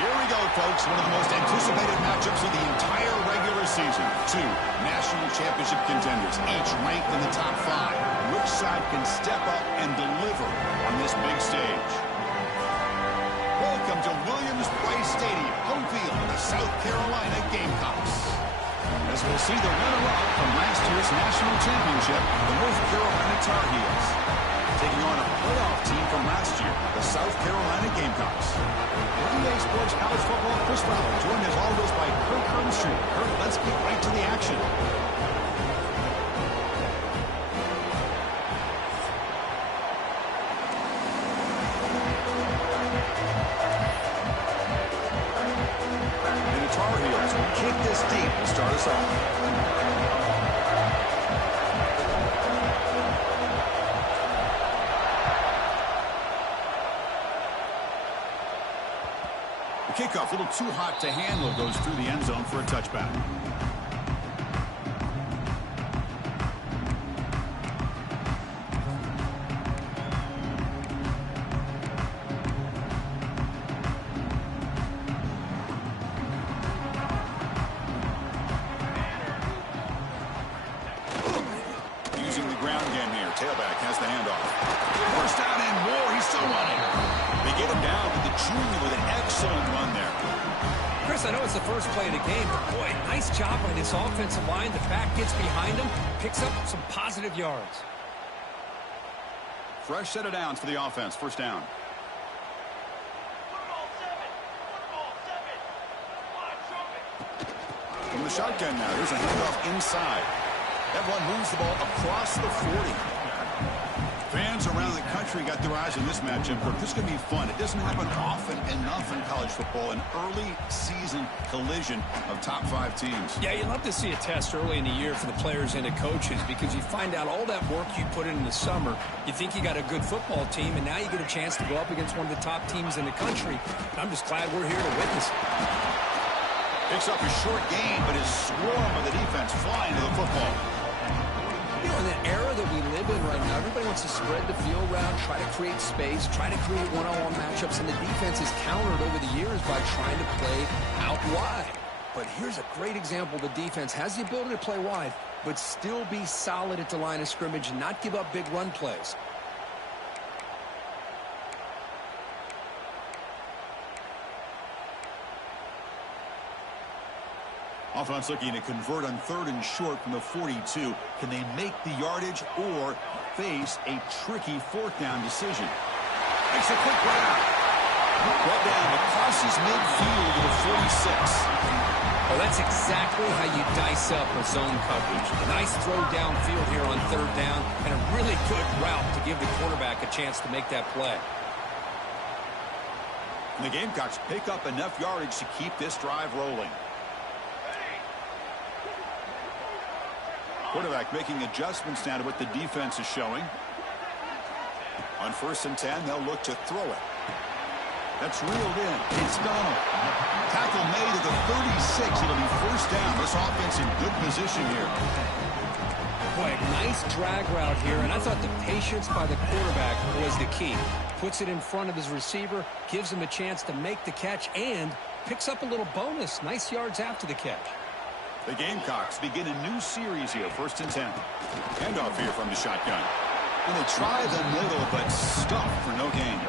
Here we go, folks. One of the most anticipated matchups of the entire regular season. Two national championship contenders, each ranked in the top 5. Which side can step up and deliver on this big stage? Welcome to Williams-Brice Stadium, home field of the South Carolina Gamecocks. As we'll see the runner-up from last year's national championship, the North Carolina Tar Heels, taking on a playoff team from last year, the South Carolina Gamecocks. EA Sports College Football Chris Fowler, joined as always by Kirk Hermstreet. Kirk, let's get right to the action. And the Tar Heels will kick this deep to start us off. The kickoff, a little too hot to handle, goes through the end zone for a touchback. Using the ground game here. Tailback has the handoff. First down and more. He's still running. They get him down to the junior with an excellent run there. Chris, I know it's the first play of the game, but boy, nice job by this offensive line. The back gets behind him, picks up some positive yards. Fresh set of downs for the offense. First down. From the shotgun now, here's a handoff inside. That one moves the ball across the 40. Fans around the country got their eyes on this matchup. This is going to be fun. It doesn't happen often enough in college football, an early season collision of top 5 teams. Yeah, you'd love to see a test early in the year for the players and the coaches because you find out all that work you put in the summer. You think you got a good football team, and now you get a chance to go up against one of the top teams in the country. I'm just glad we're here to witness it. Picks up a short gain, but his swarm of the defense flying to the football. You know, in the era that we live in right now, everybody wants to spread the field around, try to create space, try to create one-on-one matchups, and the defense has countered over the years by trying to play out wide. But here's a great example. The defense has the ability to play wide, but still be solid at the line of scrimmage and not give up big run plays. Offense looking to convert on 3rd and short from the 42. Can they make the yardage or face a tricky 4th down decision? Makes a quick grab. Brought down across his midfield to the 46. Well, that's exactly how you dice up a zone coverage. A nice throw downfield here on 3rd down and a really good route to give the quarterback a chance to make that play. And the Gamecocks pick up enough yardage to keep this drive rolling. Quarterback making adjustments now to what the defense is showing. On 1st and 10, they'll look to throw it. That's reeled in. It's Donald. Tackle made at the 36. It'll be 1st down. This offense in good position here. Boy, nice drag route here, and I thought the patience by the quarterback was the key. Puts it in front of his receiver, gives him a chance to make the catch, and picks up a little bonus. Nice yards after the catch. The Gamecocks begin a new series here, 1st and 10. Handoff here from the shotgun. And they try the middle, but stuffed for no gain.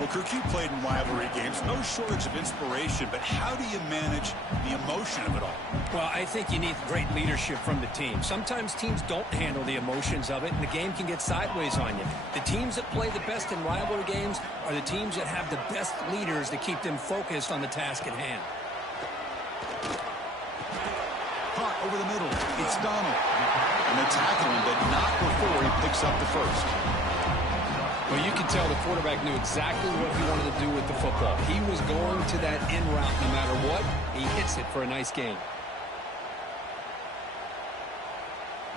Well, Kirk, you played in rivalry games. No shortage of inspiration, but how do you manage the emotion of it all? Well, I think you need great leadership from the team. Sometimes teams don't handle the emotions of it, and the game can get sideways on you. The teams that play the best in rivalry games are the teams that have the best leaders to keep them focused on the task at hand. Caught over the middle. It's Donald. And they tackle him, but not before he picks up the 1st. Well, you can tell the quarterback knew exactly what he wanted to do with the football. He was going to that in route no matter what. He hits it for a nice gain.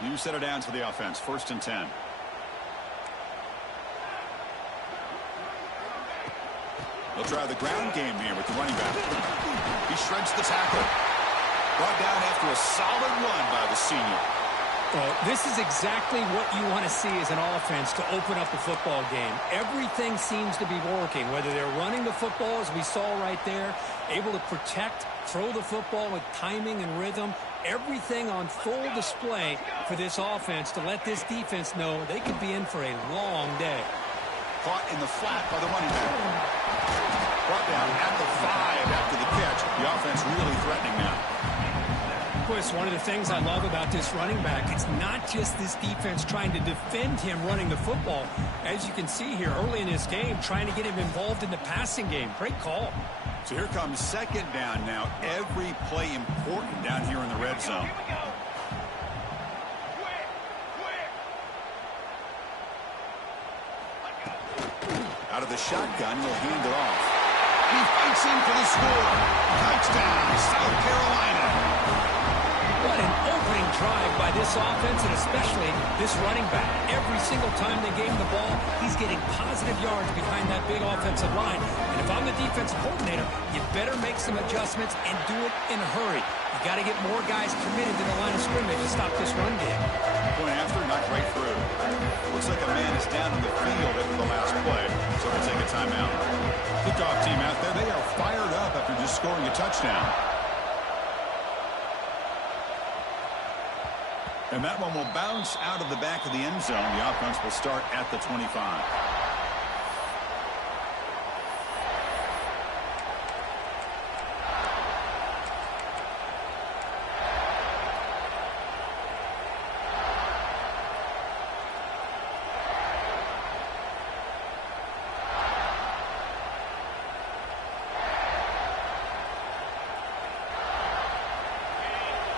New set of downs for the offense. 1st and 10. They'll try the ground game here with the running back. He shreds the tackle. Brought down after a solid run by the senior. Well, this is exactly what you want to see as an offense to open up a football game. Everything seems to be working, whether they're running the football, as we saw right there, able to protect, throw the football with timing and rhythm. Everything on full display for this offense to let this defense know they could be in for a long day. Caught in the flat by the running back. Brought down at the 5 after the catch. The offense really threatening now. Chris, one of the things I love about this running back, it's not just this defense trying to defend him running the football. As you can see here early in this game, trying to get him involved in the passing game. Great call. So here comes second down now. Every play important down here in the red zone. Out of the shotgun, he'll hand it off. He fights in for the score. Touchdown, South Carolina. What an opening drive by this offense, and especially this running back. Every single time they gave him the ball, he's getting positive yards behind that big offensive line. And if I'm the defensive coordinator, you better make some adjustments and do it in a hurry. You got to get more guys committed to the line of scrimmage to stop this run game. Point after, knocked right through. Looks like a man is down in the field after the last play, so we'll take a timeout. Kickoff team out there, they are fired up after just scoring a touchdown. And that one will bounce out of the back of the end zone. The offense will start at the 25.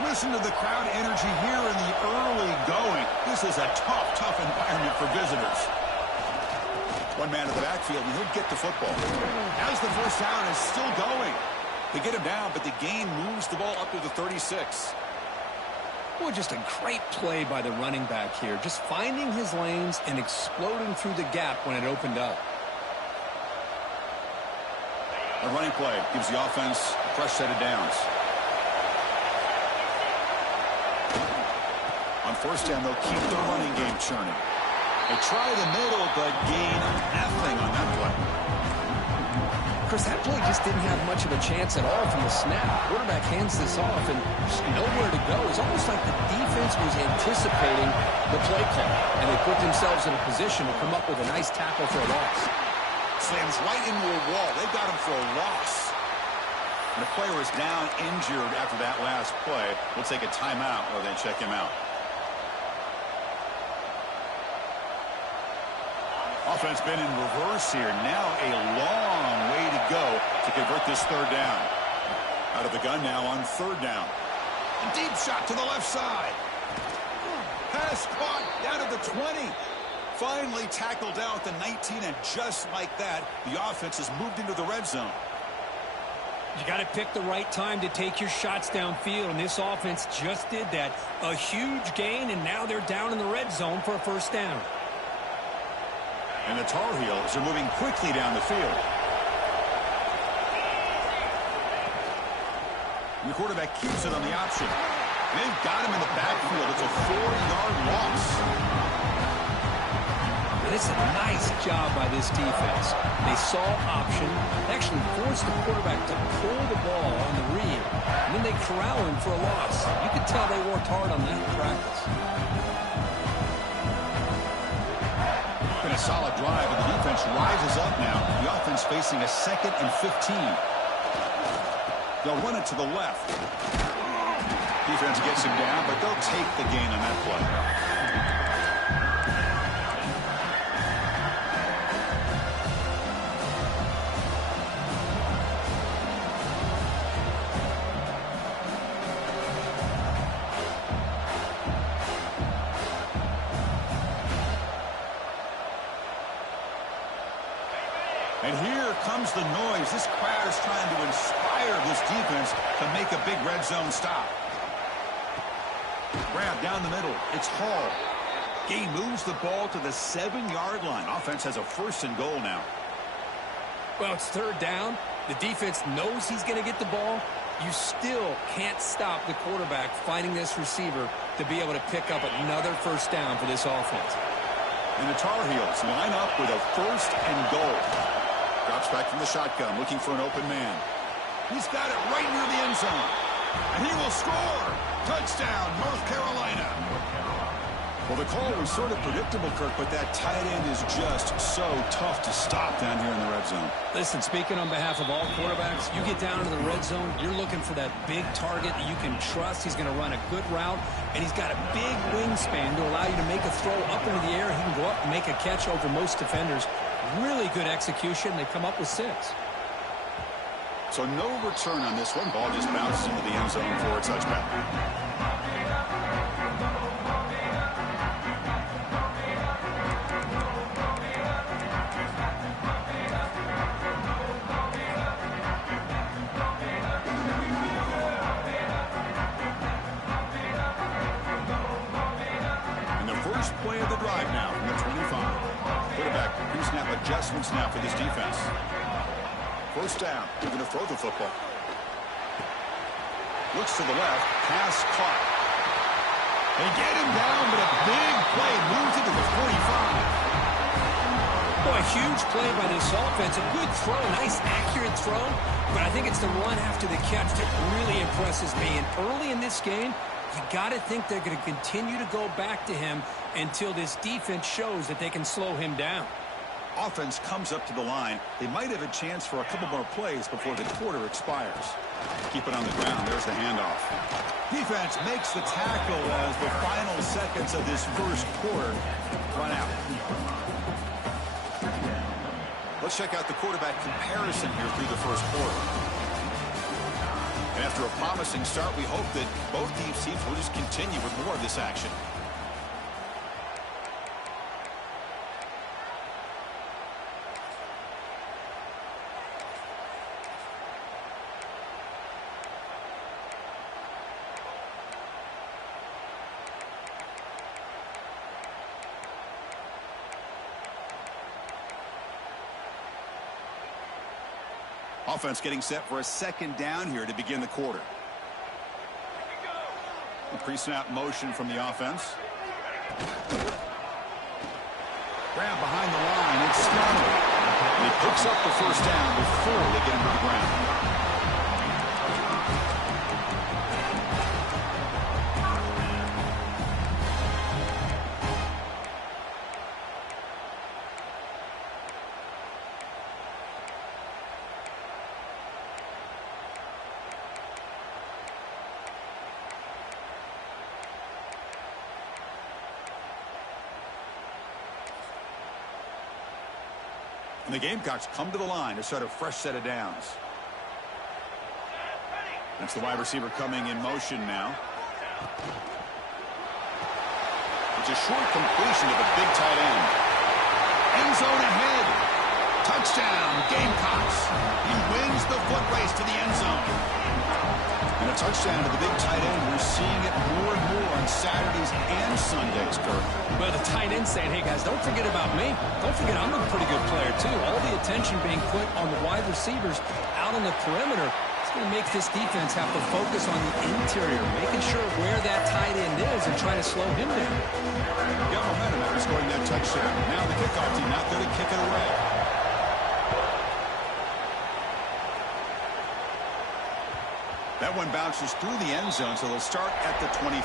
Listen to the crowd energy here in the early going. This is a tough environment for visitors. One man in the backfield, and he'll get the football. As the first down is still going. They get him down, but the gain moves the ball up to the 36. Well, just a great play by the running back here. Just finding his lanes and exploding through the gap when it opened up. A running play gives the offense a fresh set of downs. On first down, they'll keep the running game churning. They try the middle, but gain nothing on that play. Chris, that play just didn't have much of a chance at all from the snap. Quarterback hands this off and just nowhere to go. It's almost like the defense was anticipating the play call, and they put themselves in a position to come up with a nice tackle for a loss. Slams right into a wall. They got him for a loss. And the player is down injured after that last play. We'll take a timeout or then check him out. Offense been in reverse here. Now a long way to go to convert this third down. Out of the gun now on third down. A deep shot to the left side. Pass caught down at the 20. Finally tackled down at the 19, and just like that, the offense has moved into the red zone. You got to pick the right time to take your shots downfield, and this offense just did that. A huge gain, and now they're down in the red zone for a first down. And the Tar Heels are moving quickly down the field. And the quarterback keeps it on the option. They've got him in the backfield. It's a 4-yard loss. And it's a nice job by this defense. They saw option, actually forced the quarterback to pull the ball on the read, and then they corral him for a loss. You could tell they worked hard on that in practice. Been a solid drive, and the defense rises up now. The offense facing a 2nd and 15. They'll run it to the left. Defense gets him down, but they'll take the gain on that play. And here comes the noise. This crowd is trying to inspire this defense to make a big red zone stop. Grab down the middle. It's Hall. Gain moves the ball to the 7-yard line. Offense has a 1st and goal now. Well, it's third down. The defense knows he's going to get the ball. you still can't stop the quarterback finding this receiver to be able to pick up another first down for this offense. And the Tar Heels line up with a 1st and goal. Drops back from the shotgun, looking for an open man. He's got it right near the end zone. And he will score. Touchdown, North Carolina. Well, the call was sort of predictable, Kirk, but that tight end is just so tough to stop down here in the red zone. Listen, speaking on behalf of all quarterbacks, you get down to the red zone, you're looking for that big target that you can trust. He's going to run a good route, and he's got a big wingspan to allow you to make a throw up into the air. He can go up and make a catch over most defenders. Really good execution. They come up with 6. So no return on this one. Ball just bounces into the end zone for a touchback. Play of the drive now from the 25. Quarterback pre-snap adjustments now for this defense. 1st down. They're going to throw the football. Looks to the left. Pass caught. They get him down, but a big play moves it to the 45. Boy, a huge play by this offense. A good throw. Nice, accurate throw. But I think it's the run after the catch that really impresses me. And early in this game, you got to think they're going to continue to go back to him until this defense shows that they can slow him down. Offense comes up to the line. They might have a chance for a couple more plays before the quarter expires. Keep it on the ground. There's the handoff. Defense makes the tackle as the final seconds of this 1st quarter run out. Let's check out the quarterback comparison here through the 1st quarter. And after a promising start, we hope that both teams will just continue with more of this action. Offense getting set for a 2nd down here to begin the quarter. The pre-snap motion from the offense. Grab behind the line. It's Stoney. And he picks up the 1st down before they get him to the ground. And the Gamecocks come to the line to start a fresh set of downs. That's the wide receiver coming in motion now. It's a short completion to the big tight end. End zone ahead. Touchdown, Gamecocks. He wins the foot race to the end zone. And a touchdown to the big tight end. We're seeing it more and more on Saturdays and Sundays, Kirk. Well, the tight end saying, hey, guys, don't forget about me. Don't forget I'm a pretty good player, too. All the attention being put on the wide receivers out on the perimeter. It's going to make this defense have to focus on the interior, making sure where that tight end is and trying to slow him down. Got momentum after scoring that touchdown. Now the kickoff team out there to kick it away. That one bounces through the end zone, so they'll start at the 25.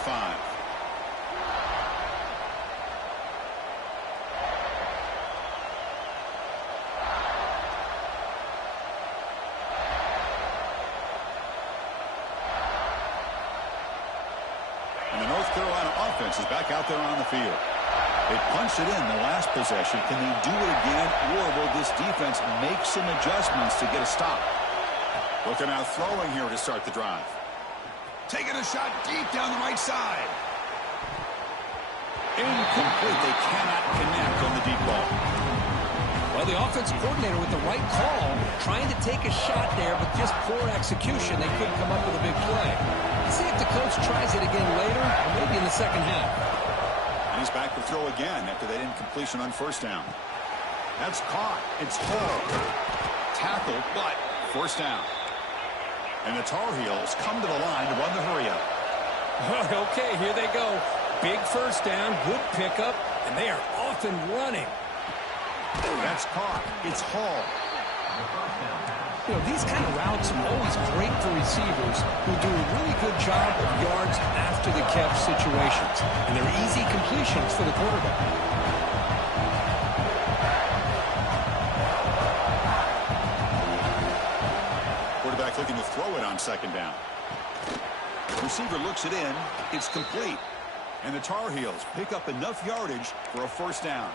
And the North Carolina offense is back out there on the field. They punched it in the last possession. Can they do it again, or will this defense make some adjustments to get a stop? Looking out throwing here to start the drive. Taking a shot deep down the right side. Incomplete. They cannot connect on the deep ball. Well, the offensive coordinator with the right call, trying to take a shot there, but just poor execution. They couldn't come up with a big play. Let's see if the coach tries it again later, or maybe in the 2nd half. And he's back to throw again after that incompletion on 1st down. That's caught. It's Hall. Tackled, but 1st down. And the Tar Heels come to the line to run the hurry-up. Okay, here they go. Big first down, good pickup, and they are off and running. That's caught. It's Hall. You know, these kind of routes are always great for receivers who do a really good job of yards after the catch situations. And they're easy completions for the quarterback. Quarterback looking to throw it on second down. Receiver looks it in. It's complete. And the Tar Heels pick up enough yardage for a first down.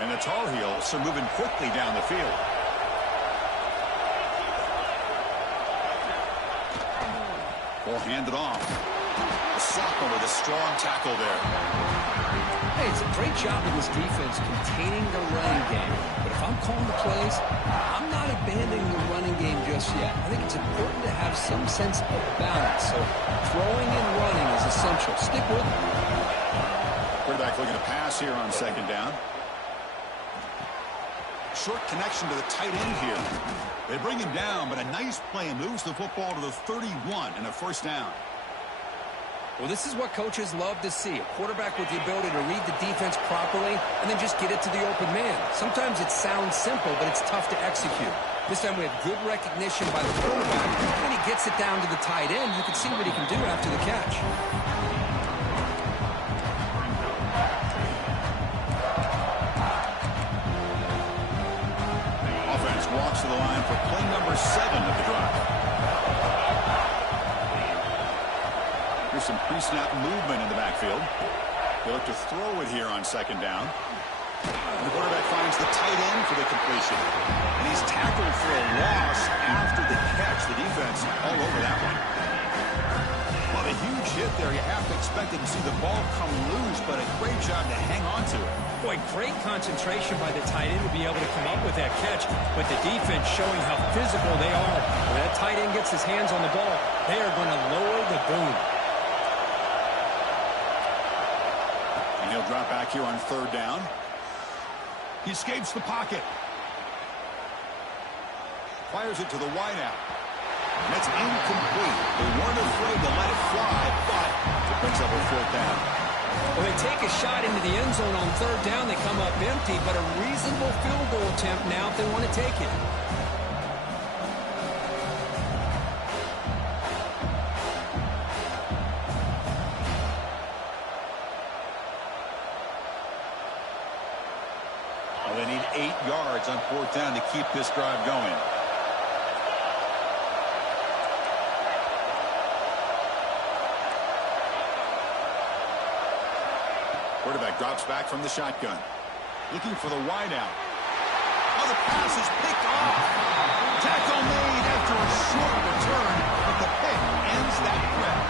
And the Tar Heels are moving quickly down the field. Ball handed off. A sophomore with a strong tackle there. Hey, it's a great job of this defense containing the running game. But if I'm calling the plays, I'm not abandoning the running game just yet. I think it's important to have some sense of balance. So throwing and running is essential. Stick with it. Quarterback looking to pass here on second down. Short connection to the tight end here. They bring him down, but a nice play moves the football to the 31 and a first down. Well, this is what coaches love to see. A quarterback with the ability to read the defense properly and then just get it to the open man. Sometimes it sounds simple, but it's tough to execute. This time we have good recognition by the quarterback. When he gets it down to the tight end, you can see what he can do after the catch. Walks to the line for play number 7 of the drive. Here's some pre-snap movement in the backfield. They look to throw it here on second down. And the quarterback finds the tight end for the completion. And he's tackled for a loss after the catch. The defense all over that one. Well, a huge hit there. You have to expect to see the ball come loose, but a great job to hang on to it. Boy, great concentration by the tight end to be able to come up with that catch, but the defense showing how physical they are. When that tight end gets his hands on the ball, they are going to lower the boom. And he'll drop back here on third down. He escapes the pocket. Fires it to the wideout. And it's incomplete. They weren't afraid to let it fly, but it brings up a fourth down. Well, they take a shot into the end zone on third down. They come up empty, but a reasonable field goal attempt now if they want to take it. Well, they need 8 yards on fourth down to keep this drive going. Quarterback drops back from the shotgun. Looking for the wideout. Oh, the pass is picked off. Tackle made after a short return, but the pick ends that threat.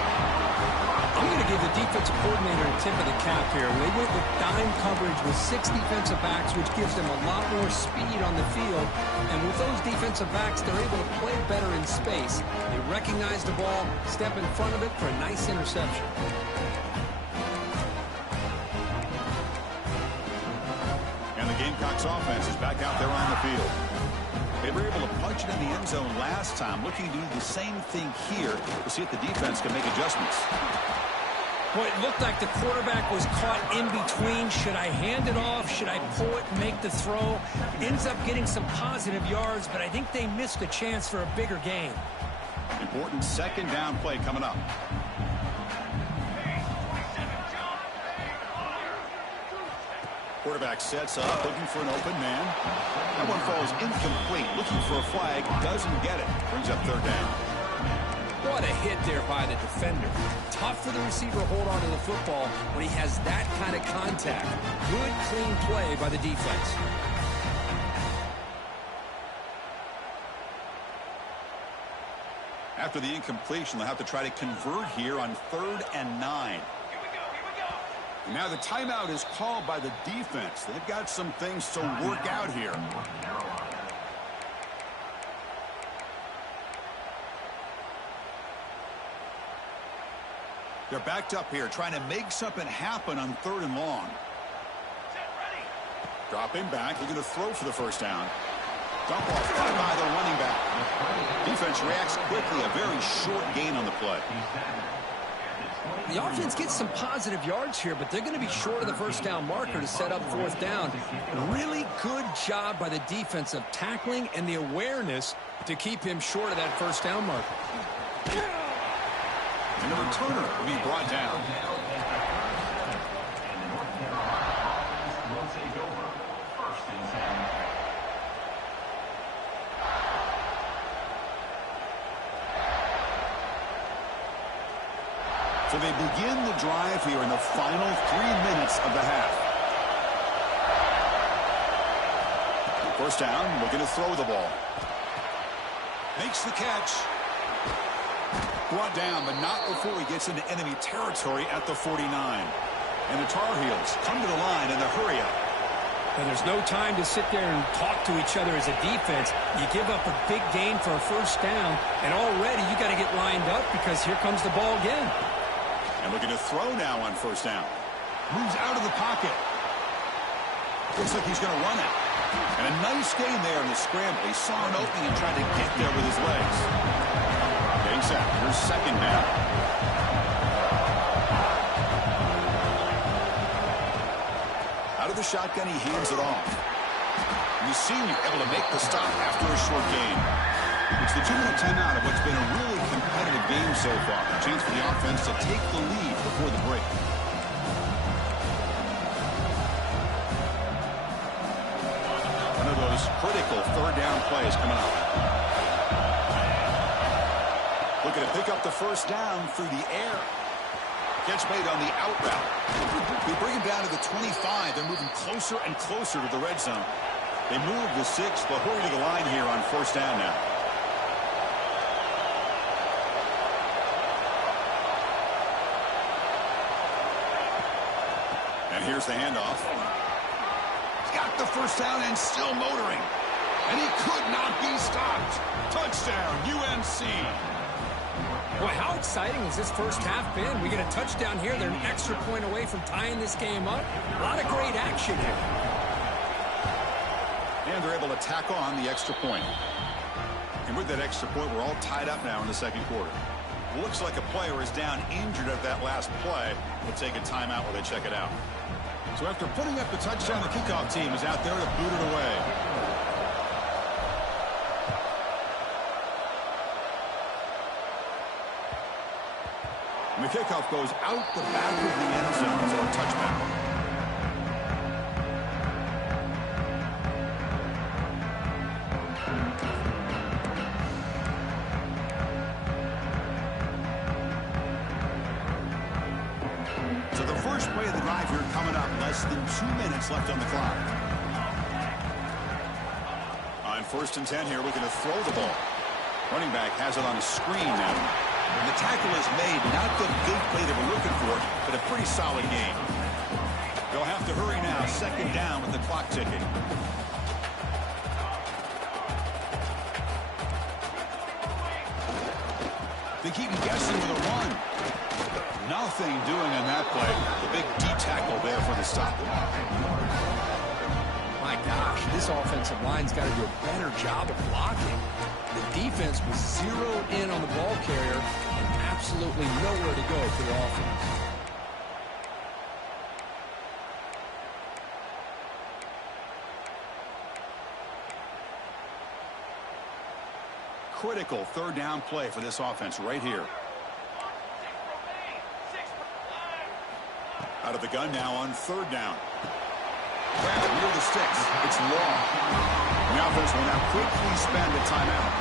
I'm going to give the defensive coordinator a tip of the cap here. They went with dime coverage with 6 defensive backs, which gives them a lot more speed on the field. And with those defensive backs, they're able to play better in space. They recognize the ball, step in front of it for a nice interception. Gamecocks offense is back out there on the field. They were able to punch it in the end zone last time, looking to do the same thing here to see if the defense can make adjustments. Boy, it looked like the quarterback was caught in between. Should I hand it off? Should I pull it and make the throw? Ends up getting some positive yards, but I think they missed a chance for a bigger gain. Important second down play coming up. Quarterback sets up, looking for an open man. That one falls incomplete, looking for a flag, doesn't get it. Brings up third down. What a hit there by the defender. Tough for the receiver to hold on to the football when he has that kind of contact. Good, clean play by the defense. After the incompletion, they'll have to try to convert here on 3rd and 9. Now the timeout is called by the defense. They've got some things to work out here. They're backed up here trying to make something happen on 3rd and long. Dropping back. They're going to throw for the first down. Dump off by the running back. Defense reacts quickly. A very short gain on the play. The offense gets some positive yards here, but they're going to be short of the first down marker to set up 4th down. Really good job by the defense of tackling and the awareness to keep him short of that first down marker. And the returner will be brought down. So they begin the drive here in the final 3 minutes of the half. First down, looking to throw the ball. Makes the catch. Brought down, but not before he gets into enemy territory at the 49. And the Tar Heels come to the line in the hurry-up. And there's no time to sit there and talk to each other as a defense. You give up a big gain for a first down, and already you got to get lined up because here comes the ball again. And looking to throw now on first down. Moves out of the pocket. Looks like he's going to run it. And a nice gain there in the scramble. He saw an opening and tried to get there with his legs. Getting set. Here's 2nd down. Out of the shotgun, he hands it off. And the senior able to make the stop after a short gain. It's the 2-minute timeout of what's been a really competitive game so far. A chance for the offense to take the lead before the break. One of those critical 3rd down plays coming up. Looking to pick up the first down through the air. Catch made on the out route. We bring him down to the 25. They're moving closer and closer to the red zone. They move the 6, but hurry to the line here on first down now. And here's the handoff. He's got the first down and still motoring. And he could not be stopped. Touchdown, UNC. Boy, how exciting has this first half been? We get a touchdown here. They're an extra point away from tying this game up. A lot of great action here. And they're able to tack on the extra point. And with that extra point, we're all tied up now in the 2nd quarter. Looks like a player is down injured at that last play. We'll take a timeout while they check it out. So after putting up the touchdown, the kickoff team is out there to boot it away. And the kickoff goes out the back of the end zone for a touchback. So the first play of the drive here coming up, less than 2 minutes left on the clock. On 1st and 10 here, looking to throw the ball. Running back has it on a screen now. And the tackle is made. Not the big play they were looking for, but a pretty solid game. They'll have to hurry now. 2nd down with the clock ticking. They keep him guessing with a run. Nothing doing on that play. The big D tackle there for the stop. My gosh, this offensive line's got to do a better job of blocking. The defense was zeroed in on the ball carrier and absolutely nowhere to go for the offense. Critical 3rd down play for this offense right here. Out of the gun now on 3rd down. Grab near the sticks. It's long. The offense will now quickly spend a timeout.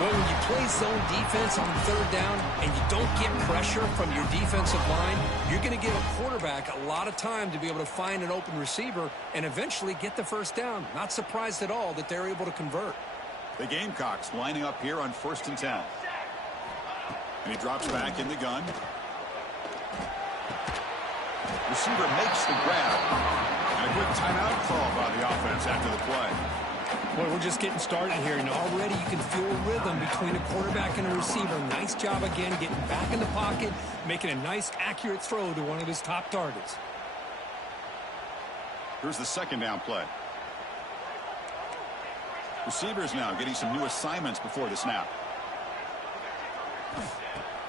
Well, when you play zone defense on 3rd down and you don't get pressure from your defensive line, you're going to give a quarterback a lot of time to be able to find an open receiver and eventually get the first down. Not surprised at all that they're able to convert. The Gamecocks lining up here on 1st and 10. And he drops back in the gun. Receiver makes the grab. And a quick timeout call by the offense after the play. Boy, we're just getting started here, and already you can feel a rhythm between a quarterback and a receiver. Nice job again getting back in the pocket, making a nice, accurate throw to one of his top targets. Here's the second down play. Receivers now getting some new assignments before the snap.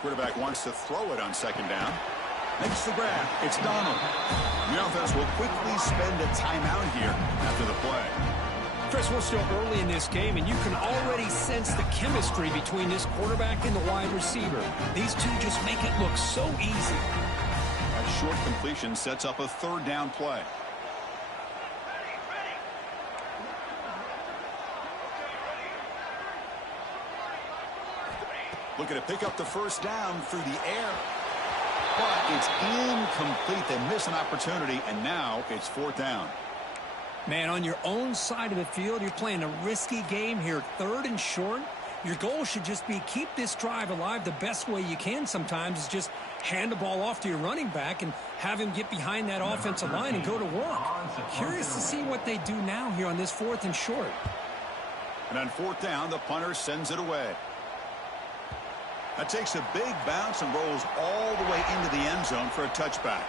Quarterback wants to throw it on second down. Makes the grab. It's Donald. The offense will quickly spend a timeout here after the play. Chris, we're still early in this game, and you can already sense the chemistry between this quarterback and the wide receiver. These two just make it look so easy. That short completion sets up a third down play. Looking to pick up the first down through the air. But it's incomplete. They miss an opportunity, and now it's fourth down. Man, on your own side of the field, you're playing a risky game here, third and short. Your goal should just be keep this drive alive the best way you can sometimes is just hand the ball off to your running back and have him get behind that offensive line and go to work. Curious to see what they do now here on this fourth and short. And on fourth down, the punter sends it away. That takes a big bounce and rolls all the way into the end zone for a touchback.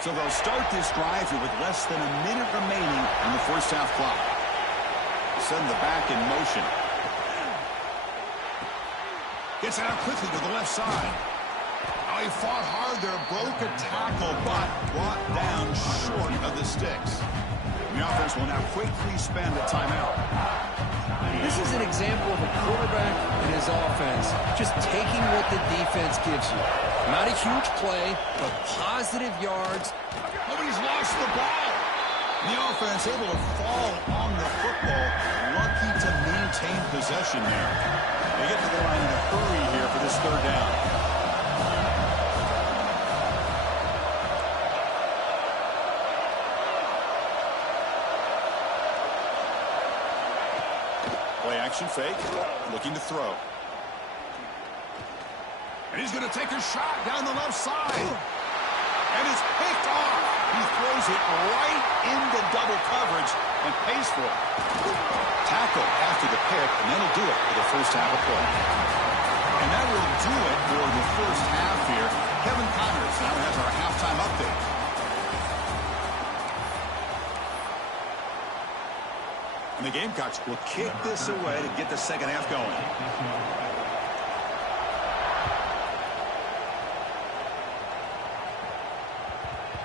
So they'll start this drive here with less than a minute remaining on the first half clock. Send the back in motion. Gets it out quickly to the left side. Oh, he fought hard there, broke a tackle, but brought down short of the sticks. The offense will now quickly spend a timeout. This is an example of a quarterback and his offense just taking what the defense gives you. Not a huge play, but positive yards. Oh, he's lost the ball. The offense able to fall on the football. Lucky to maintain possession there. They get to the line in a hurry here for this third down. Play action fake. Looking to throw. And he's going to take a shot down the left side. And it's picked off. He throws it right into double coverage and pays for it. Tackle after the pick, and that'll do it for the first half of play. And that will do it for the first half here. Kevin Connors now has our halftime update. And the Gamecocks will kick this away to get the second half going.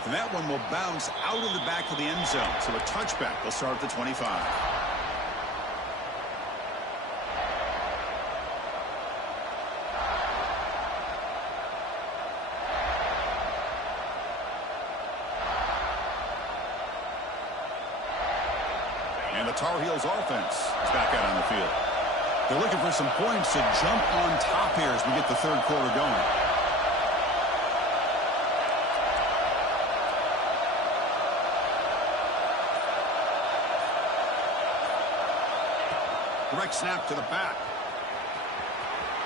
And that one will bounce out of the back of the end zone. So a touchback will start at the 25. And the Tar Heels offense is back out on the field. They're looking for some points to jump on top here as we get the third quarter going. Direct snap to the back.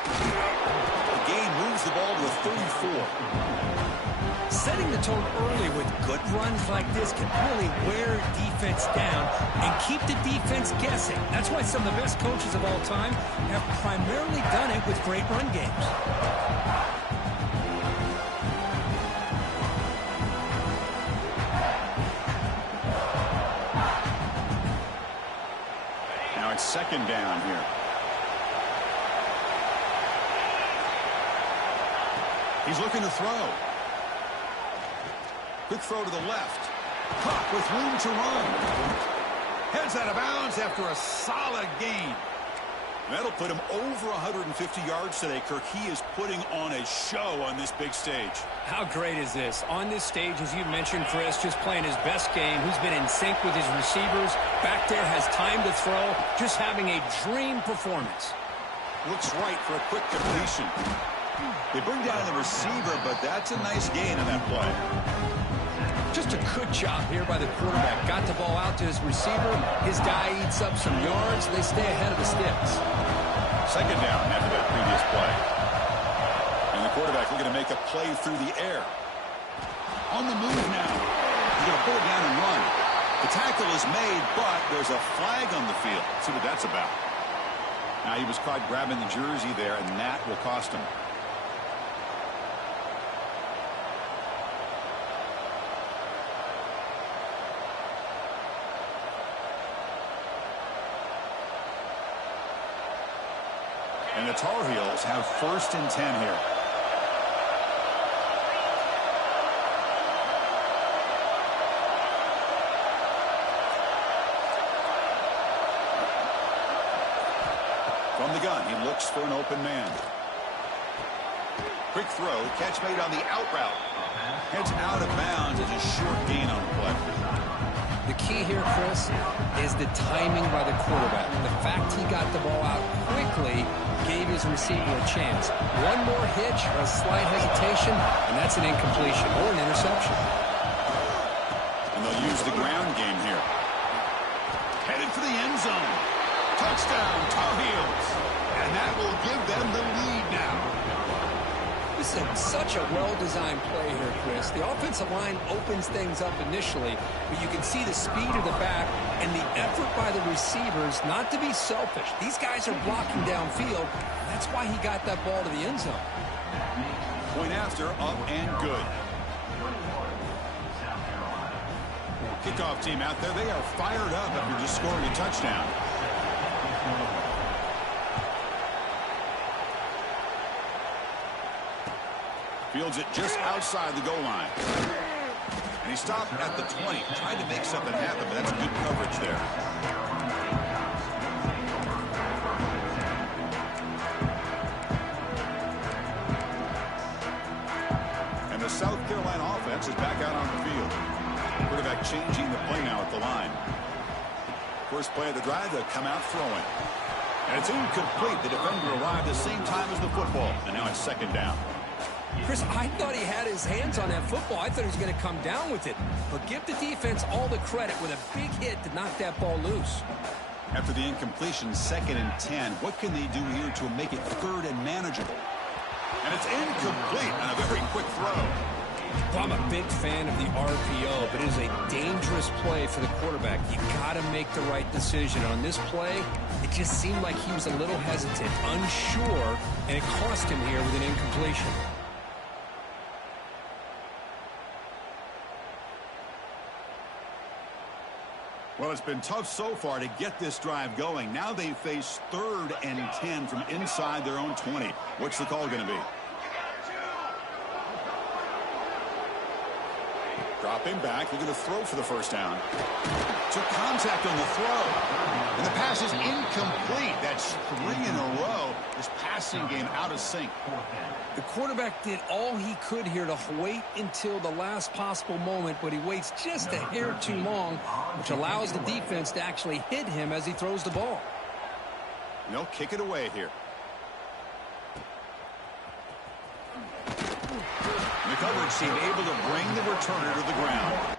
The game moves the ball to a 34. Setting the tone early with good runs like this can really wear defense down and keep the defense guessing. That's why some of the best coaches of all time have primarily done it with great run games. Second down here. He's looking to throw. Quick throw to the left. Caught with room to run. Heads out of bounds after a solid gain. That'll put him over 150 yards today, Kirk. He is putting on a show on this big stage. How great is this? On this stage, as you mentioned, Chris, just playing his best game. He's been in sync with his receivers. Back there, has time to throw. Just having a dream performance. Looks right for a quick completion. They bring down the receiver, but that's a nice gain on that play. Just a good job here by the quarterback. Got the ball out to his receiver. His guy eats up some yards. They stay ahead of the sticks. Second down after that previous play. And the quarterback looking to make a play through the air. On the move now. He's going to pull it down and run. The tackle is made, but there's a flag on the field. Let's see what that's about. Now he was caught grabbing the jersey there, and that will cost him. And the Tar Heels have 1st and 10 here. From the gun, he looks for an open man. Quick throw, catch made on the out route. Heads out of bounds as a short gain on the play. The key here, Chris, is the timing by the quarterback. The fact he got the ball out quickly gave his receiver a chance. One more hitch or a slight hesitation, and that's an incompletion or an interception. And they'll use the ground game here. Headed for the end zone. Touchdown, Tar Heels. And that will give them the lead now. This is such a well-designed play here, Chris. The offensive line opens things up initially, but you can see the speed of the back and the effort by the receivers not to be selfish. These guys are blocking downfield. That's why he got that ball to the end zone. Point after, up and good. Kickoff team out there, they are fired up after just scoring a touchdown. Fields it just outside the goal line. And he stopped at the 20, trying to make something happen, but that's good coverage there. And the South Carolina offense is back out on the field. Quarterback changing the play now at the line. First play of the drive, they'll come out throwing. And it's incomplete. The defender arrived the same time as the football, and now it's 2nd down. Chris, I thought he had his hands on that football. I thought he was going to come down with it. But give the defense all the credit with a big hit to knock that ball loose. After the incompletion, 2nd and 10. What can they do here to make it 3rd and manageable? And it's incomplete on a very quick throw. Well, I'm a big fan of the RPO, but it is a dangerous play for the quarterback. You got to make the right decision. On this play, it just seemed like he was a little hesitant, unsure, and it cost him here with an incompletion. Well, it's been tough so far to get this drive going. Now they face 3rd and 10 from inside their own 20. What's the call going to be? Dropping back, they're going to throw for the 1st down. Took contact on the throw. And the pass is incomplete. That's 3 in a row. This passing game out of sync. The quarterback did all he could here to wait until the last possible moment, but he waits just a hair too long, which allows the defense to actually hit him as he throws the ball. They'll kick it away here. And the coverage team able to bring the returner to the ground.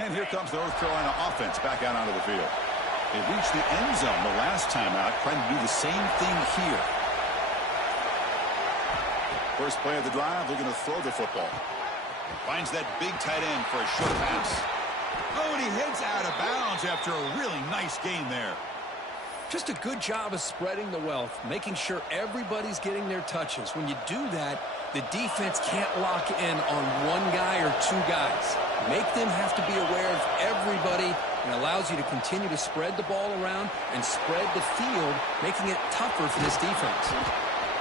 And here comes the North Carolina offense back out onto the field. They reached the end zone the last time out, trying to do the same thing here. First play of the drive, looking to throw the football. Finds that big tight end for a short pass. Oh, and he heads out of bounds after a really nice gain there. Just a good job of spreading the wealth, making sure everybody's getting their touches. When you do that, the defense can't lock in on one guy or two guys. Make them have to be aware of everybody, and allows you to continue to spread the ball around and spread the field, making it tougher for this defense.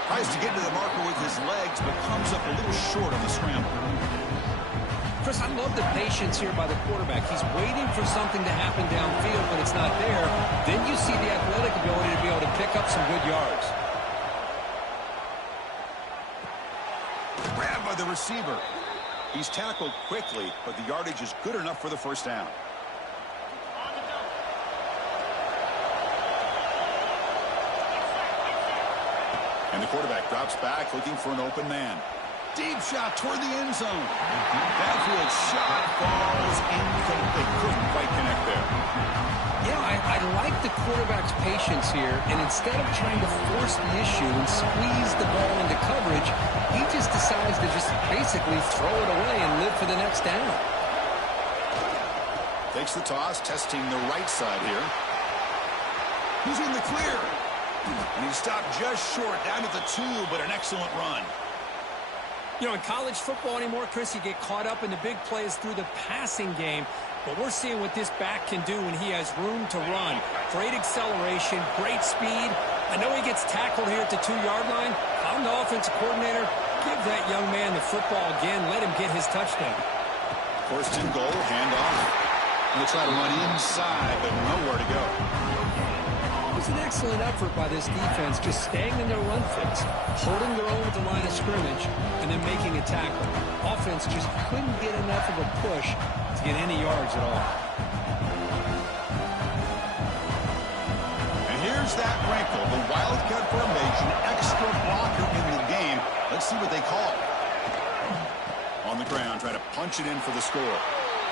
Tries to get to the marker with his legs, but comes up a little short on the scramble. Chris, I love the patience here by the quarterback. He's waiting for something to happen downfield, but it's not there. Then you see the athletic ability to be able to pick up some good yards. Grabbed by the receiver. He's tackled quickly, but the yardage is good enough for the first down. And the quarterback drops back, looking for an open man. Deep shot toward the end zone. Downfield shot falls incomplete. Couldn't quite connect there. You know, I like the quarterback's patience here, and instead of trying to force the issue and squeeze the ball into coverage, he just decides to just basically throw it away and live for the next down. Takes the toss, testing the right side here. He's in the clear. And he stopped just short, down at the 2, but an excellent run. You know, in college football anymore, Chris, you get caught up in the big plays through the passing game. But we're seeing what this back can do when he has room to run. Great acceleration, great speed. I know he gets tackled here at the 2-yard line. I'm the offensive coordinator. Give that young man the football again. Let him get his touchdown. First and goal, handoff. And they try to run inside, but nowhere to go. It was an excellent effort by this defense, just staying in their run fix, holding their own at the line of scrimmage, and then making a tackle. Offense just couldn't get enough of a push to get any yards at all. And here's that wrinkle, the wildcat formation, extra blocker in the game. Let's see what they call. On the ground, trying to punch it in for the score.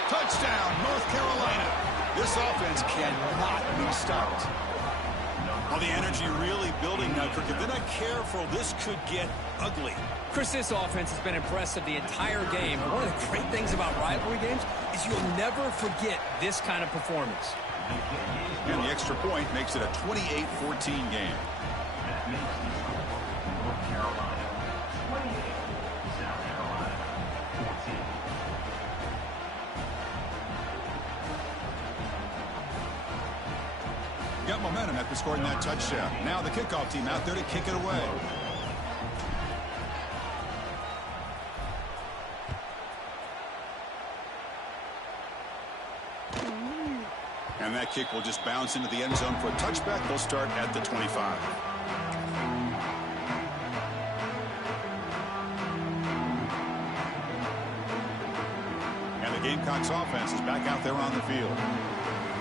Touchdown, North Carolina. This offense cannot be stopped. Well, the energy really building now, Kirk. If they're not careful, this could get ugly. Chris, this offense has been impressive the entire game. But one of the great things about rivalry games is you'll never forget this kind of performance. And the extra point makes it a 28-14 game. North Carolina, 28, South Carolina, 14. Got momentum after scoring that touchdown. Now the kickoff team out there to kick it away. And that kick will just bounce into the end zone for a touchback. They'll start at the 25. And the Gamecocks offense is back out there on the field.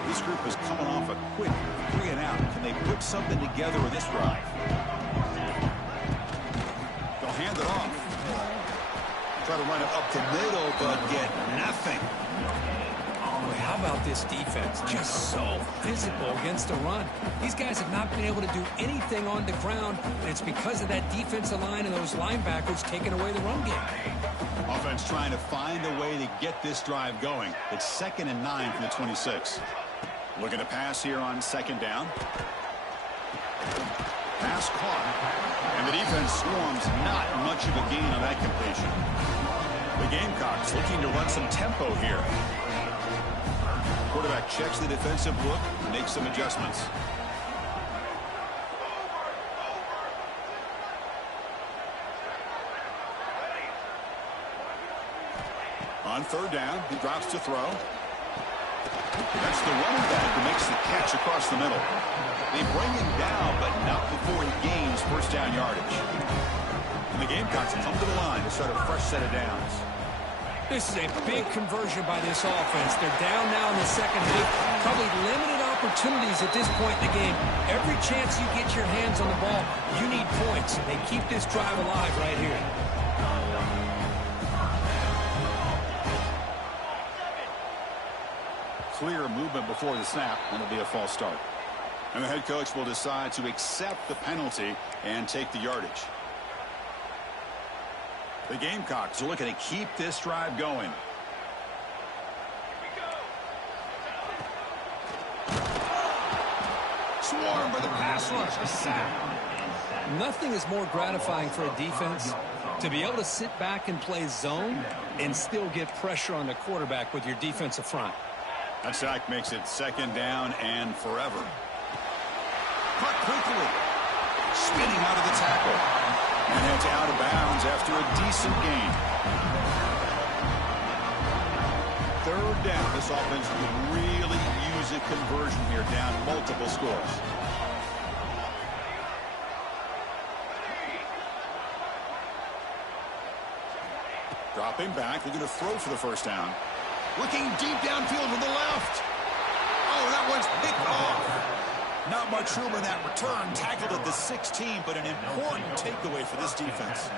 This group is coming off a quick 3 and out. Can they put something together with this drive? They'll hand it off. Try to run it up the middle, but get nothing. Boy, how about this defense? Just so physical against the run. These guys have not been able to do anything on the ground, and it's because of that defensive line and those linebackers taking away the run game. Offense trying to find a way to get this drive going. It's 2nd and 9 from the 26. Looking to pass here on 2nd down. Pass caught. And the defense swarms, not much of a gain on that completion. The Gamecocks looking to run some tempo here. Quarterback checks the defensive look, makes some adjustments. On 3rd down, he drops to throw. That's the running back who makes the catch across the middle. They bring him down, but not before he gains first down yardage. And the Gamecocks come to the line to start a fresh set of downs. This is a big conversion by this offense. They're down now in the second half. Probably limited opportunities at this point in the game. Every chance you get your hands on the ball, you need points. They keep this drive alive right here. clear movement before the snap, and it'll be a false start. And the head coach will decide to accept the penalty and take the yardage. The Gamecocks are looking to keep this drive going. Swarmed by the pass rush. A sack. Nothing is more gratifying for a defense to be able to sit back and play zone and still get pressure on the quarterback with your defensive front. That sack makes it 2nd down and forever. Cut quickly. Spinning out of the tackle. And heads out of bounds after a decent gain. 3rd down. This offense could really use a conversion here, down multiple scores. Dropping back, looking to throw for the 1st down. Looking deep downfield with the left. Oh, that one's picked off. Not much room in that return. Tackled at the 16, but an important takeaway for this defense.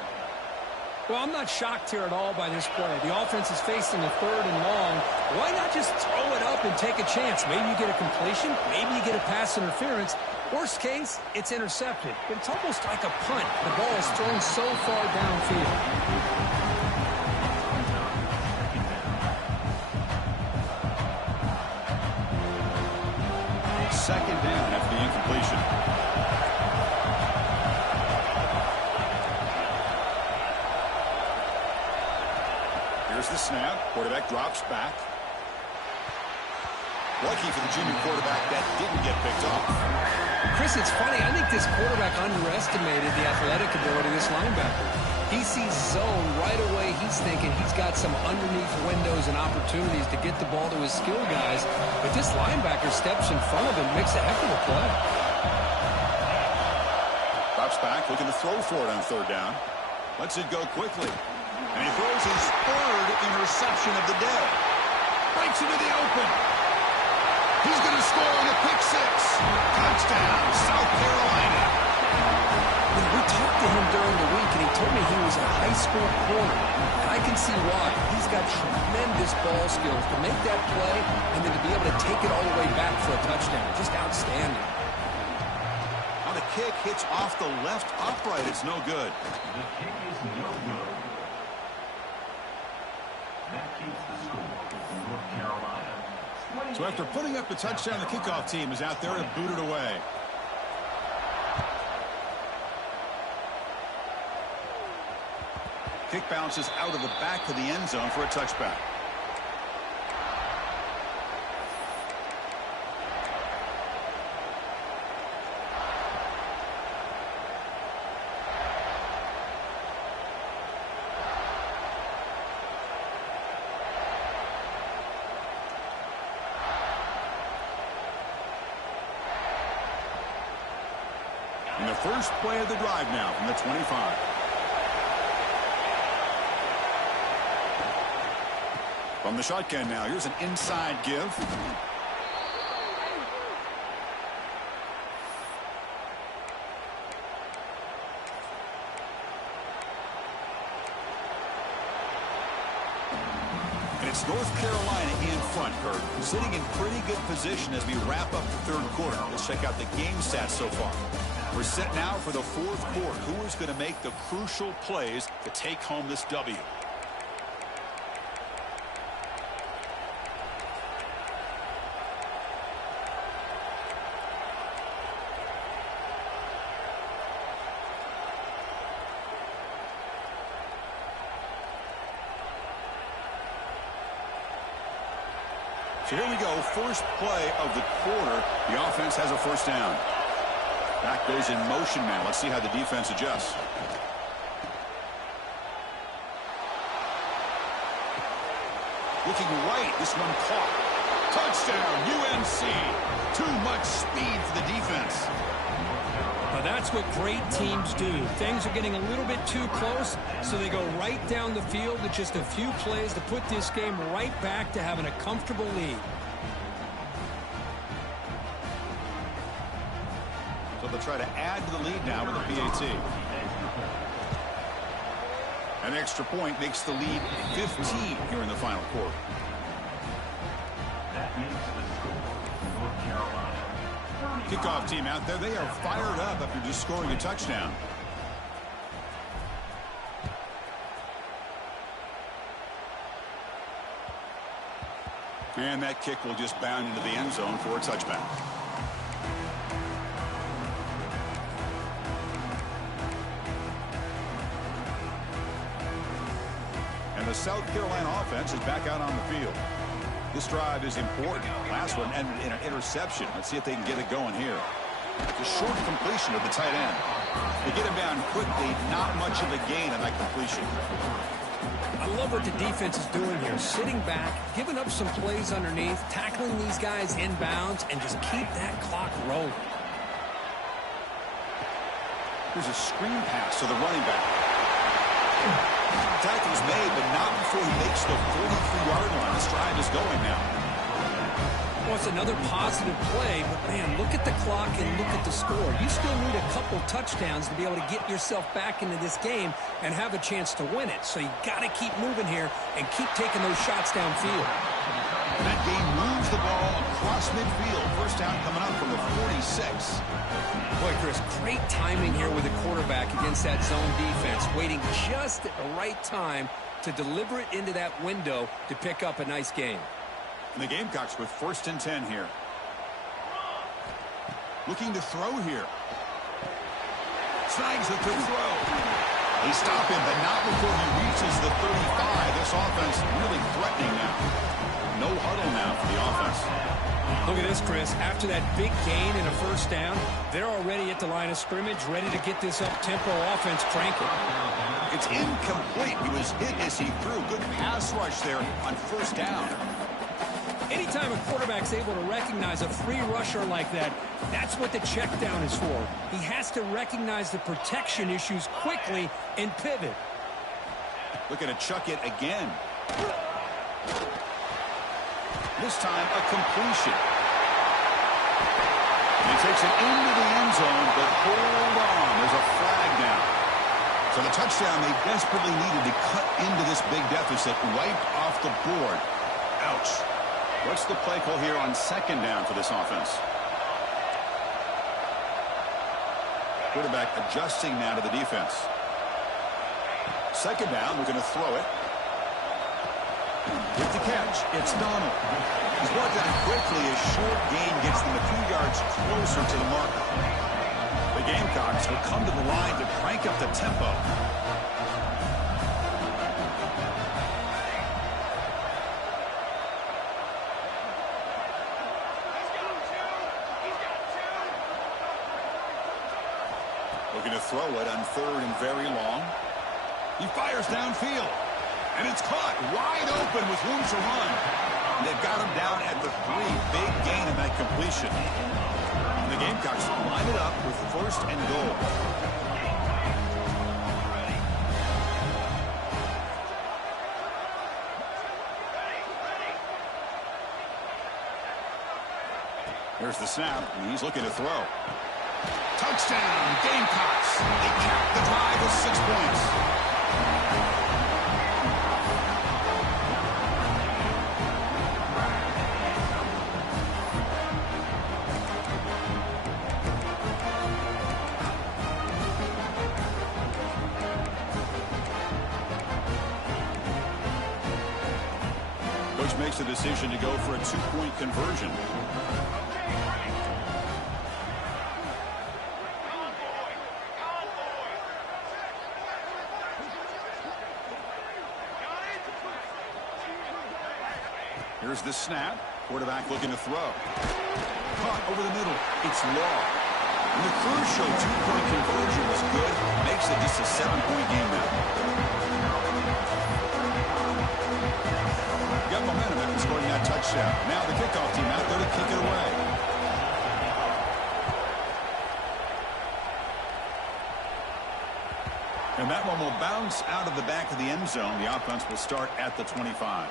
Well, I'm not shocked here at all by this play. The offense is facing a 3rd and long. Why not just throw it up and take a chance? Maybe you get a completion. Maybe you get a pass interference. Worst case, it's intercepted. But it's almost like a punt. The ball is thrown so far downfield. 2nd down after the incompletion. Here's the snap. Quarterback drops back. Lucky for the junior quarterback that didn't get picked off. Chris, it's funny. I think this quarterback underestimated the athletic ability of this linebacker. He sees zone right away. He's thinking he's got some underneath windows and opportunities to get the ball to his skill guys. But this linebacker steps in front of him, makes a heck of a play. Drops back, looking to throw for it on 3rd down. Lets it go quickly. And he throws his 3rd interception of the day. Breaks into the open. He's going to score on the pick 6. Touchdown, South Carolina. We talked to him during the week, and he told me he was a high school corner. And I can see why. He's got tremendous ball skills to make that play and then to be able to take it all the way back for a touchdown. Just outstanding. Now the kick hits off the left upright. It's no good. The kick is no good. That keeps the score. North Carolina. So after putting up the touchdown, the kickoff team is out there to boot it away. Kick bounces out of the back of the end zone for a touchback. And the first play of the drive now from the 25. From the shotgun now, here's an inside give. And it's North Carolina in front, Kurt. Sitting in pretty good position as we wrap up the 3rd quarter. Let's check out the game stats so far. We're set now for the 4th quarter. Who is going to make the crucial plays to take home this W? So here we go, first play of the quarter. The offense has a 1st down. Back goes in motion now. Let's see how the defense adjusts. Looking right, this one caught. Touchdown, UNC. Too much speed for the defense. Now that's what great teams do. Things are getting a little bit too close, so they go right down the field with just a few plays to put this game right back to having a comfortable lead. So they'll try to add to the lead now with a PAT. An extra point makes the lead 15 here in the final quarter. makes the score. North Carolina. Kickoff team out there. They are fired up after just scoring a touchdown. And that kick will just bound into the end zone for a touchback. And the South Carolina offense is back out on the field. This drive is important. Last one ended in an interception. Let's see if they can get it going here. The short completion of the tight end. They get him down quickly. Not much of a gain on that completion. I love what the defense is doing here. Sitting back, giving up some plays underneath, tackling these guys inbounds, and just keep that clock rolling. Here's a screen pass to the running back. Tackle's made, but not before he makes the 43-yard line. This drive is going now. Well, it's another positive play, but, man, look at the clock and look at the score. You still need a couple touchdowns to be able to get yourself back into this game and have a chance to win it. So you got to keep moving here and keep taking those shots downfield. That game moves the ball across midfield. First down coming up from the 46. Boy, Chris, great timing here with the quarterback against that zone defense, waiting just at the right time to deliver it into that window to pick up a nice game. And the Gamecocks with 1st and 10 here. Looking to throw here. Snags it to throw. They stop him, but not before he reaches the 35. This offense really threatening now. No huddle now for the offense. Look at this, Chris. After that big gain and a first down, they're already at the line of scrimmage, ready to get this up-tempo offense cranking. It's incomplete. He was hit as he threw. Good pass rush there on first down. Anytime a quarterback's able to recognize a free rusher like that, that's what the check down is for. He has to recognize the protection issues quickly and pivot. Looking to chuck it again. This time a completion. And he takes it into the end zone, but hold on. There's a flag down. So the touchdown they desperately needed to cut into this big deficit, wiped off the board. Ouch. What's the play call here on 2nd down for this offense? Quarterback adjusting now to the defense. 2nd down, we're going to throw it. With the catch, it's Donald. He's brought down quickly. A short gain gets them a few yards closer to the marker. The Gamecocks will come to the line to crank up the tempo. Looking to throw it on 3rd and very long. He fires downfield. And it's caught wide open with room to run. And they've got him down at the 3. Big gain in that completion. And the Gamecocks line it up with 1st and goal. Here's the snap, and he's looking to throw. Touchdown, Gamecocks. They cap the drive with 6 points. Coach makes a decision to go for a 2-point conversion. Here's the snap. Quarterback looking to throw. Caught over the middle. It's long. And the crucial 2-point conversion was good. Makes it just a 7-point game now. Got momentum after scoring that touchdown. Now the kickoff team out there to kick it away. And that one will bounce out of the back of the end zone. The offense will start at the 25.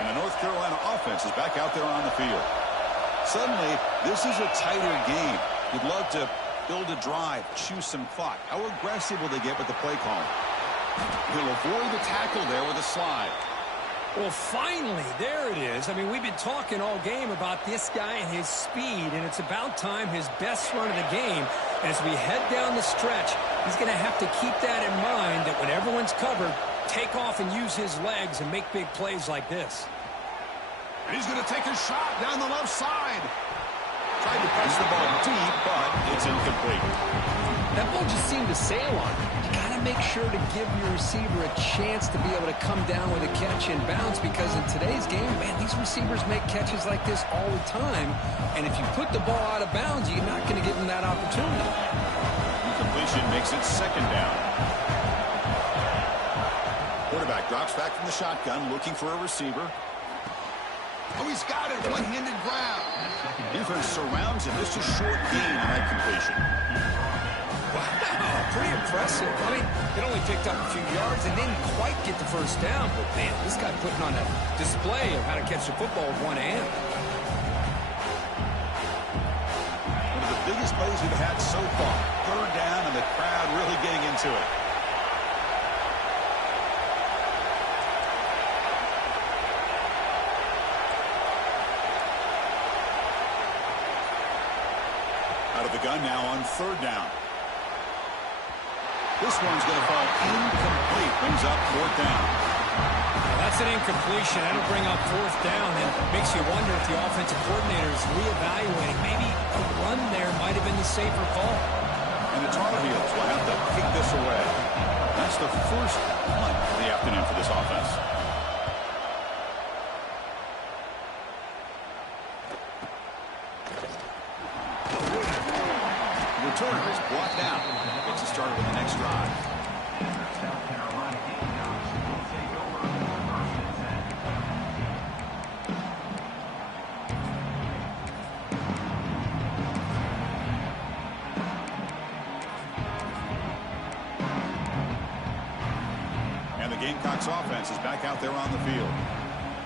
And the North Carolina offense is back out there on the field. Suddenly, this is a tighter game. You'd love to build a drive, choose some clock. How aggressive will they get with the play call? He'll avoid the tackle there with a slide. Well, finally, there it is. I mean, we've been talking all game about this guy and his speed, and it's about time his best run of the game. And as we head down the stretch, he's going to have to keep that in mind, that when everyone's covered, take off and use his legs and make big plays like this. And he's going to take a shot down the left side. Tried to press the ball deep, but it's incomplete. That ball just seemed to sail on him. You got to make sure to give your receiver a chance to be able to come down with a catch and bounce, because in today's game, man, these receivers make catches like this all the time. And if you put the ball out of bounds, you're not going to give them that opportunity. Incompletion makes it second down. Quarterback drops back from the shotgun, looking for a receiver. Oh, he's got it. One-handed grab. Defense surrounds him. Just a short gain on that completion. Wow, pretty impressive. I mean, it only picked up a few yards and didn't quite get the first down. But, man, this guy putting on a display of how to catch the football with one hand. One of the biggest plays we've had so far. Third down, and the crowd really getting into it. Out of the gun now on third down. This one's going to fall incomplete. Brings up fourth down. That's an incompletion. That'll bring up fourth down, and makes you wonder if the offensive coordinator is reevaluating. Maybe a run there might have been the safer call. And the Tar Heels will have to kick this away. That's the first punt of the afternoon for this offense. Returner is blocked out. Gets us started with the next drive. South Carolina Gamecocks will take over first and 10. And the Gamecocks offense is back out there on the field.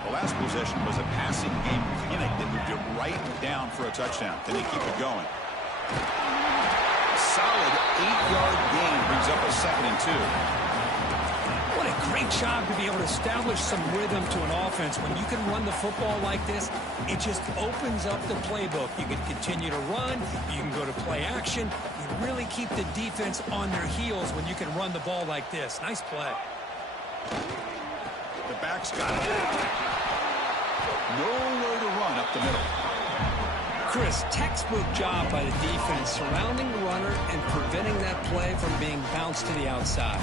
The last possession was a passing game clinic that moved it right down for a touchdown. Can they keep it going? Solid 8-yard gain brings up a 2nd and 2. What a great job to be able to establish some rhythm to an offense. When you can run the football like this, it just opens up the playbook. You can continue to run. You can go to play action. You really keep the defense on their heels when you can run the ball like this. Nice play. The back's got it. Nowhere to run up the middle. Chris, textbook job by the defense surrounding the runner and preventing that play from being bounced to the outside.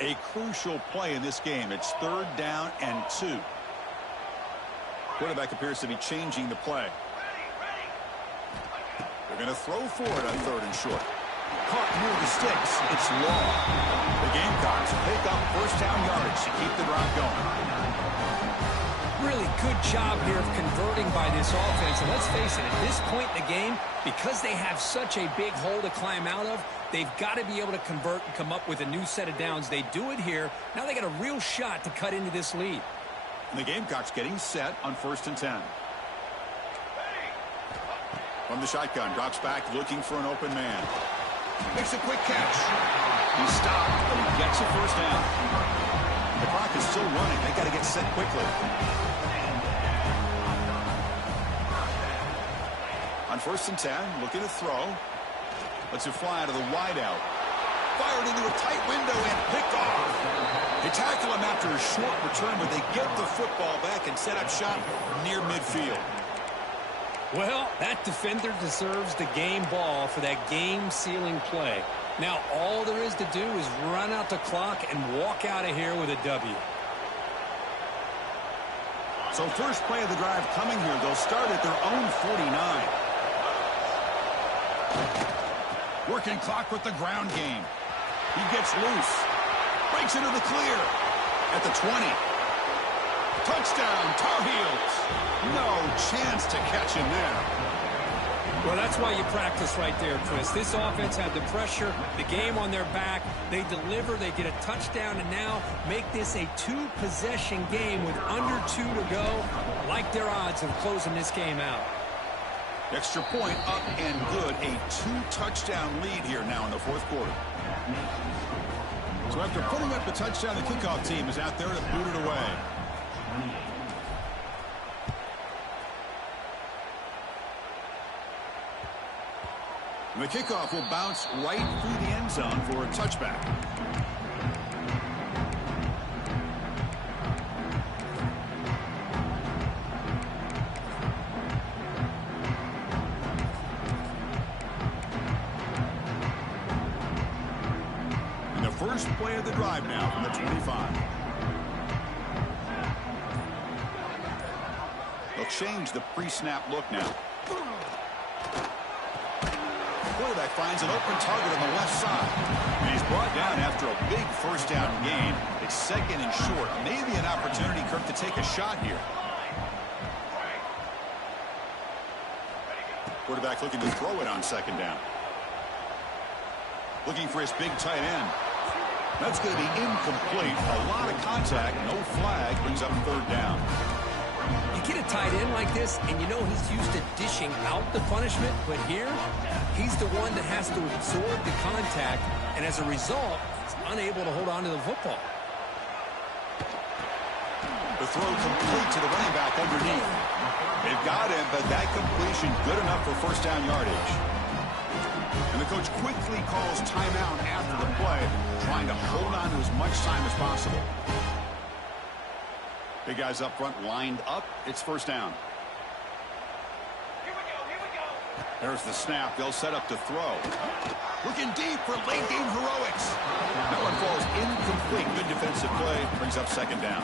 A crucial play in this game. It's 3rd down and 2. Quarterback appears to be changing the play. They're going to throw for it on 3rd and short. Caught near the sticks. It's long. The Gamecocks pick up first down yardage to keep the drive going. Really good job here of converting by this offense. And let's face it, at this point in the game, because they have such a big hole to climb out of, they've got to be able to convert and come up with a new set of downs. They do it here. Now they got a real shot to cut into this lead. And the Gamecocks getting set on 1st and 10. From the shotgun, drops back, looking for an open man. Makes a quick catch. He's stopped, but he gets a first down. The clock is still running. They got to get set quickly. On 1st and 10, looking to throw. Lets it fly out of the wideout. Fired into a tight window and picked off. They tackle him after a short return, but they get the football back and set up shop near midfield. Well, that defender deserves the game ball for that game-sealing play. Now, all there is to do is run out the clock and walk out of here with a W. So first play of the drive coming here. They'll start at their own 49. Working clock with the ground game. He gets loose. Breaks into the clear. At the 20. Touchdown, Tar Heels. No chance to catch him there. Well, that's why you practice right there, Chris. This offense had the pressure, the game on their back. They deliver, they get a touchdown, and now make this a two-possession game with under 2 to go. I like their odds of closing this game out. Extra point up and good. A 2-touchdown lead here now in the fourth quarter. So after putting up the touchdown, the kickoff team is out there to boot it away. And the kickoff will bounce right through the end zone for a touchback. And the first play of the drive now from the 25. They'll change the pre-snap look now. Quarterback finds an open target on the left side. And he's brought down after a big first down gain. It's second and short. Maybe an opportunity, Kirk, to take a shot here. Quarterback looking to throw it on second down. Looking for his big tight end. That's going to be incomplete. A lot of contact. No flag. Brings up third down. You get a tight end like this, and you know he's used to dishing out the punishment, but here, he's the one that has to absorb the contact, and as a result, he's unable to hold on to the football. The throw complete to the running back underneath. They've got him, but that completion good enough for first down yardage. And the coach quickly calls timeout after the play, trying to hold on to as much time as possible. Big guys up front lined up. It's first down. Here we go. There's the snap. They'll set up to throw. Looking deep for late game heroics. That one falls incomplete. Good defensive play. Brings up second down.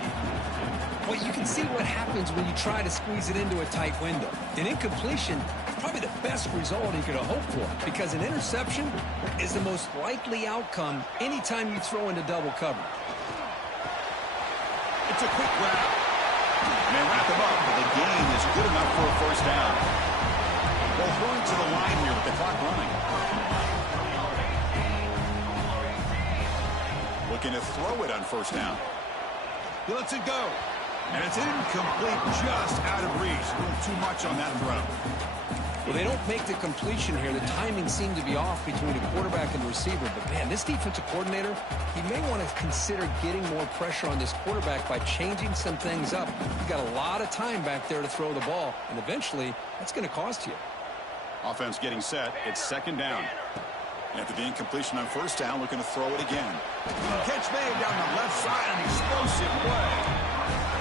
Well, you can see what happens when you try to squeeze it into a tight window. An incompletion is probably the best result you could have hoped for, because an interception is the most likely outcome anytime you throw into double coverage. It's a quick wrap. And they wrap him up, but the gain is good enough for a first down. They'll hurry to the line here with the clock running. Looking to throw it on first down. He lets it go. And it's incomplete, just out of reach. A little too much on that throw. Well, they don't make the completion here. The timing seemed to be off between the quarterback and the receiver. But, man, this defensive coordinator, he may want to consider getting more pressure on this quarterback by changing some things up. You've got a lot of time back there to throw the ball, and eventually that's going to cost you. Offense getting set. It's second down. After the incompletion on first down, looking to throw it again. Catch made down the left side, an explosive play.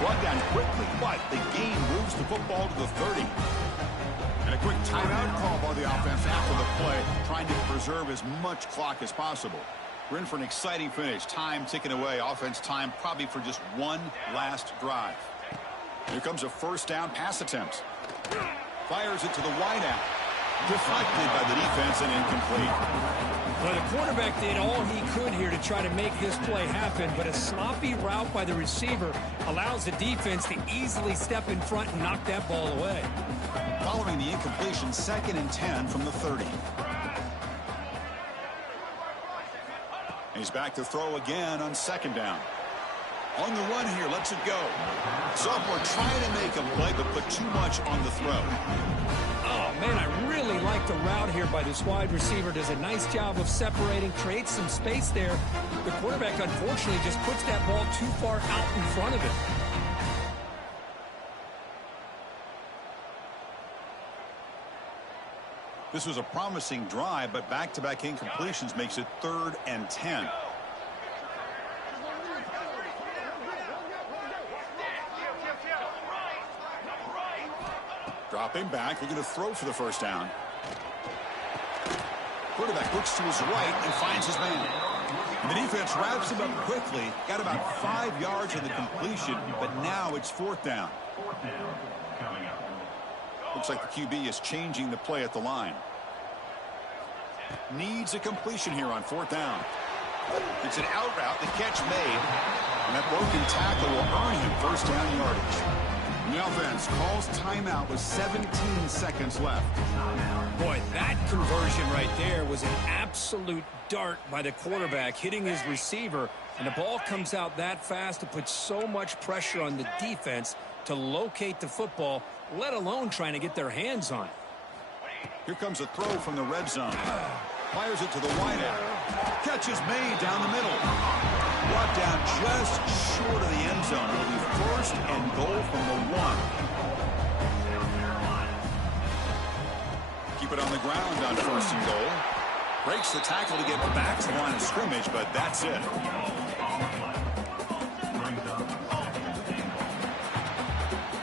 Brought down quickly, but the gain moves the football to the 30. And a quick timeout call by the offense after the play, trying to preserve as much clock as possible. We're in for an exciting finish. Time ticking away. Offense time probably for just one last drive. Here comes a first down pass attempt. Fires it to the wideout. Deflected by the defense and incomplete. Well, the quarterback did all he could here to try to make this play happen, but a sloppy route by the receiver allows the defense to easily step in front and knock that ball away. Following the incompletion, 2nd and 10 from the 30. He's back to throw again on second down. On the run here, lets it go. Sophomore trying to make a play, but put too much on the throw. Oh, man, I really like the route here by this wide receiver. Does a nice job of separating, creates some space there. The quarterback, unfortunately, just puts that ball too far out in front of him. This was a promising drive, but back-to-back incompletions makes it 3rd and 10. Dropping back, looking to throw for the first down. Quarterback looks to his right and finds his man. And the defense wraps him up quickly. Got about 5 yards on the completion, but now it's 4th down. Looks like the QB is changing the play at the line. Needs a completion here on 4th down. It's an out route, the catch made. And that broken tackle will earn him first down yardage. The offense calls timeout with 17 seconds left. Boy, that conversion right there was an absolute dart by the quarterback hitting his receiver, and the ball comes out that fast to put so much pressure on the defense to locate the football, let alone trying to get their hands on it. Here comes a throw from the red zone. Fires it to the wideout. Catch is made down the middle. Brought down just short of the end zone. It'll be first and goal from the 1. Keep it on the ground on first and goal. Breaks the tackle to get back to the line of scrimmage, but that's it.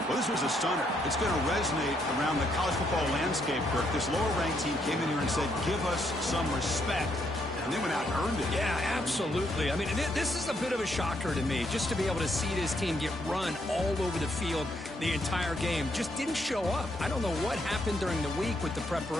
Well, this was a stunner. It's going to resonate around the college football landscape, Kirk. This lower-ranked team came in here and said, give us some respect. And they went out and earned it. Yeah, absolutely. I mean, this is a bit of a shocker to me, just to be able to see this team get run all over the field the entire game. Just didn't show up. I don't know what happened during the week with the preparation.